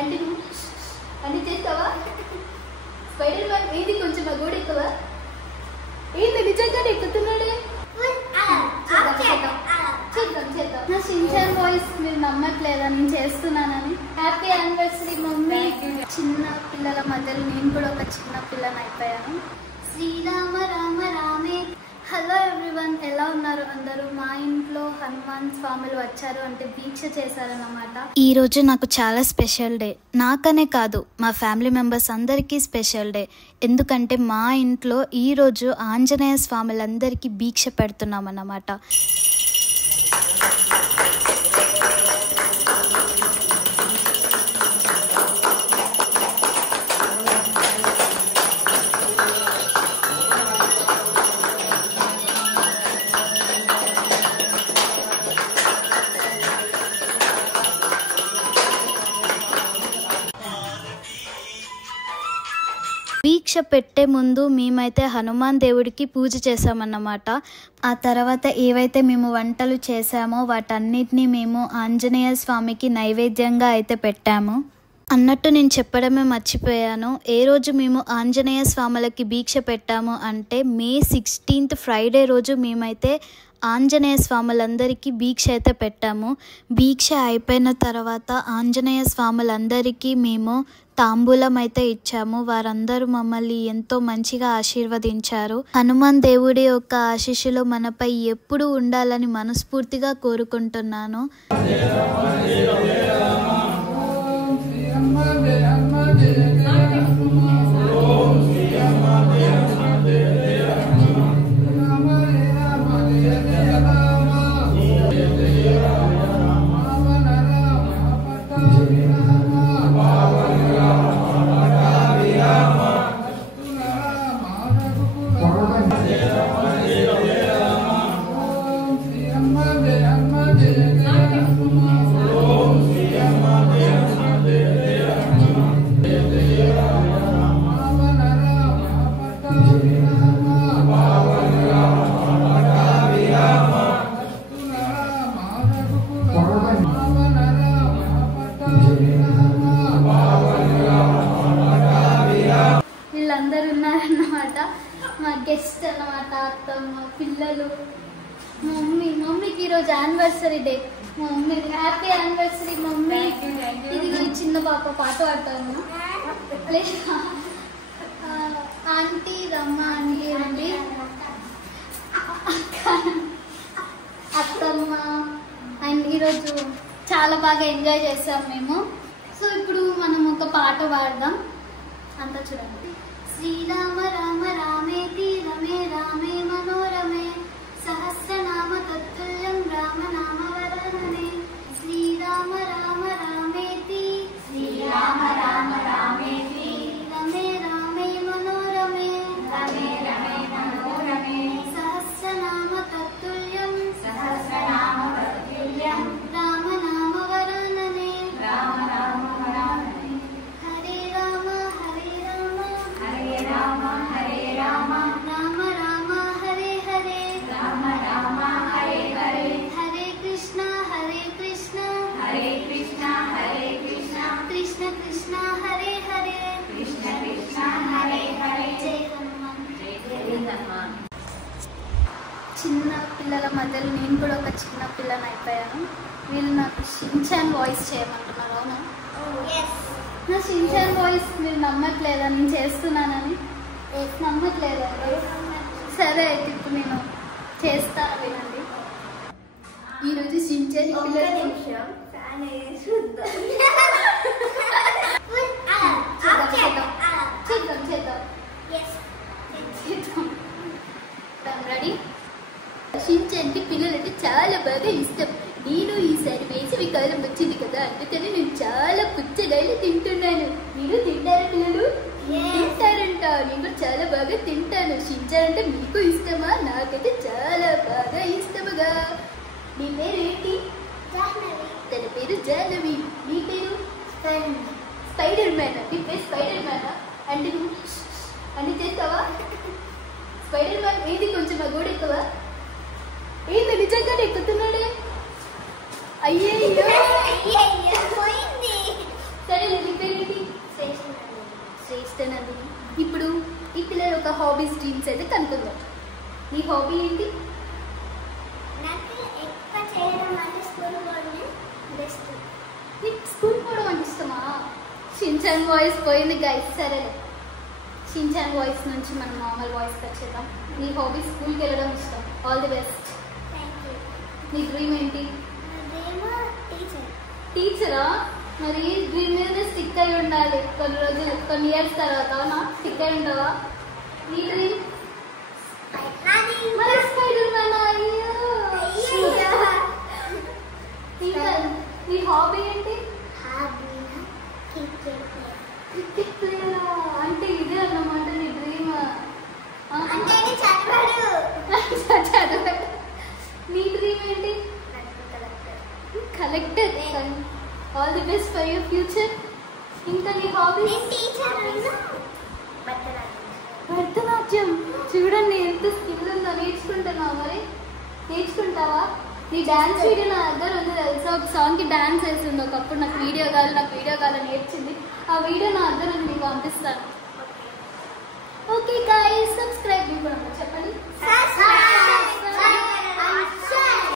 అంటే నువ్వు అన్ని చేస్తావా? స్పైడర్ మ్యాన్ ఏది కొంచెం ఆ గోడ ఎక్కువ ఏంది నిజంగానే ఎక్కుతున్నాడే. చేద్దాం. నా షిన్చాన్ వాయిస్ మీరు నమ్మట్లేదా నేను చేస్తున్నానని. Happy anniversary mummy. చిన్న పిల్లల మధ్యలో నేను కూడా ఒక చిన్న పిల్లని అయిపోయాను. శ్రీరామ రామ రామే. హలో ఎవ్రీవన్, ఎలా ఉన్నారు అందరూ? మా ఇంట్లో హనుమాన్ స్వాములు వచ్చారు అంటే దీక్ష చేశారన్నమాట. ఈ రోజు నాకు చాలా స్పెషల్ డే. నాకనే కాదు మా ఫ్యామిలీ మెంబర్స్ అందరికీ స్పెషల్ డే. ఎందుకంటే మా ఇంట్లో ఈరోజు ఆంజనేయ స్వాములందరికీ దీక్ష పెడుతున్నాం అన్నమాట. దీక్ష పెట్టే ముందు మేమైతే హనుమాన్ దేవుడికి పూజ చేసామన్నమాట. ఆ తర్వాత ఏవైతే మేము వంటలు చేసామో వాటన్నిటినీ మేము ఆంజనేయ స్వామికి నైవేద్యంగా అయితే పెట్టాము. అన్నట్టు నేను చెప్పడమే మర్చిపోయాను. ఏ రోజు మేము ఆంజనేయ స్వాములకి దీక్ష పెట్టాము అంటే మే 16 ఫ్రైడే రోజు మేమైతే ఆంజనేయ స్వాములందరికీ దీక్ష అయితే పెట్టాము. దీక్ష అయిపోయిన తర్వాత ఆంజనేయ స్వాములందరికీ మేము తాంబూలం అయితే ఇచ్చాము. వారందరూ మమ్మల్ని ఎంతో మంచిగా ఆశీర్వదించారు. హనుమాన్ దేవుడి యొక్క ఆశీస్సులు మనపై ఎప్పుడు ఉండాలని మనస్ఫూర్తిగా కోరుకుంటున్నాను. వీళ్ళందరూ ఉన్నారన్నమాట, మా గెస్ట్ అన్నమాట. అత్తమ్మ, పిల్లలు, మమ్మీకి ఈరోజు anniversary day. Mummy happy anniversary mummy. ఇది చిన్న పాప పాట పాడతాను. ఆంటీ రమ్మ ఆంటీ అండి, అత్తమ్మ. అండ్ ఈరోజు చాలా బాగా ఎంజాయ్ చేస్తాం మేము. సో ఇప్పుడు మనం ఒక పాట పాడదాం. అంతా చూడండి. శ్రీరామ రామ రామేతి రమే రామే మనోరమే సహస్రనామ తత్తుల్యం రామనామ వరననే. శ్రీరామ రామ రామేతి శ్రీరామ రామ రామేతి రమే రామే మనోరమే రమే రమే మనోరమే సహస్రనామ తత్తుల్యం సహస్రనామ తత్తుల్యం రామనామ వరననే రామనామ వరననే. హరే రామ హరే రామ హరే రామ హరే రామ రామ రామ హరే హరే రామ రామ హరే హరే. హరే కృష్ణ హరే కృష్ణ హరే కృష్ణ హరే కృష్ణ కృష్ణ కృష్ణ హరే హరే కృష్ణ కృష్ణ హరే హరే. జై హనుమాన్. జై హనుమాన్. చిన్న పిల్లల మధ్యలో నేను కూడా ఒక చిన్న పిల్లని అయిపోయాను. వీళ్ళు నాకు షిన్చాన్ వాయిస్ చేయమంటున్నారు. అవునా? నా షిన్చాన్ వాయిస్ మీరు నమ్మట్లేదా నేను చేస్తున్నానని? నమ్మట్లేదా? సరే అయితే ఇప్పుడు నేను చేస్తాను, వినండి. ఈరోజు షిన్చాన్ రెడీ. షిన్చాన్కి పిల్లలంటే చాలా బాగా ఇష్టం. నేను ఈసారి వేసవి కాలం వచ్చింది కదా, అందుకని నేను చాలా పుచ్చకాయలు తింటున్నాను. మీరు తింటారా పిల్లలు? తింటారంట. నేను కూడా చాలా బాగా తింటాను. షిన్చాన్ అంటే మీకు ఇష్టమా? నాకైతే చాలా బాగా ఇష్టముగా. మీ పేరు ఏంటి? తన పేరు జాహ్నవి. మీ పేరు? Spider man. మీ పేరు స్పైడర్ మ్యానా? అంటే నువ్వు అన్ని చేస్తావా? స్పైడర్ మ్యాన్ ఏది కొంచెం ఆ గోడ ఎక్కువ ఏంది నిజంగానే ఎక్కుతున్నాడే. అయ్యయ్యో సరే నీ పేరేంటి? శ్రేష్ఠనందిని. ఇప్పుడు ఈ పిల్లలు ఒక హాబీస్ డ్రీమ్స్ అయితే కనుక్కుందాం. నీ హాబీ ఏంటి? నీకు స్కూల్ పోవడం అంటే ఇష్టమా? షిన్చాన్ వాయిస్ పోయింది గైస్. సరే షిన్చాన్ వాయిస్ నుంచి మనం నార్మల్ వాయిస్కి వచ్చేద్దాం. నీ హాబీ స్కూల్కి వెళ్ళడం ఇష్టం. All the best. నీ డ్రీమ్ ఏంటి? టీచరా? మరి డ్రీమ్ మీదనే స్టిక్ అయి ఉండాలి కొన్ని రోజులు, కొన్ని ఇయర్స్ తర్వాత. అవునా? స్టిక్ అయి ఉండవా? నీ డ్రీమ్? మరి స్పైడర్ మ్యాన్. ఇంకా నీ హాబీ ఏంటి? క్రికెట్ ప్లేయరా? అంటే ఇదే అన్నమాట నీ డ్రీమ్. చదవడు. నీ డ్రీమ్ ఏంటి? Collector. All the best for your future. ఇంకా నీ హాబీస్? భరతనాట్యం. చూడండి ఎంత స్కిల్ ఉందో. నేర్చుకుంటున్నావా? మరి నేర్చుకుంటావా? నీ డాన్స్ వీడియో నా దగ్గర ఉంది తెలుసా. ఒక సాంగ్కి డాన్స్ వేసింది ఒకప్పుడు. నాకు వీడియో కావాలి నేర్చింది. ఆ వీడియో నా దగ్గర ఉంది, మీకు పంపిస్తాను. ఓకే గాయ్స్, సబ్స్క్రైబ్ చెప్పండి.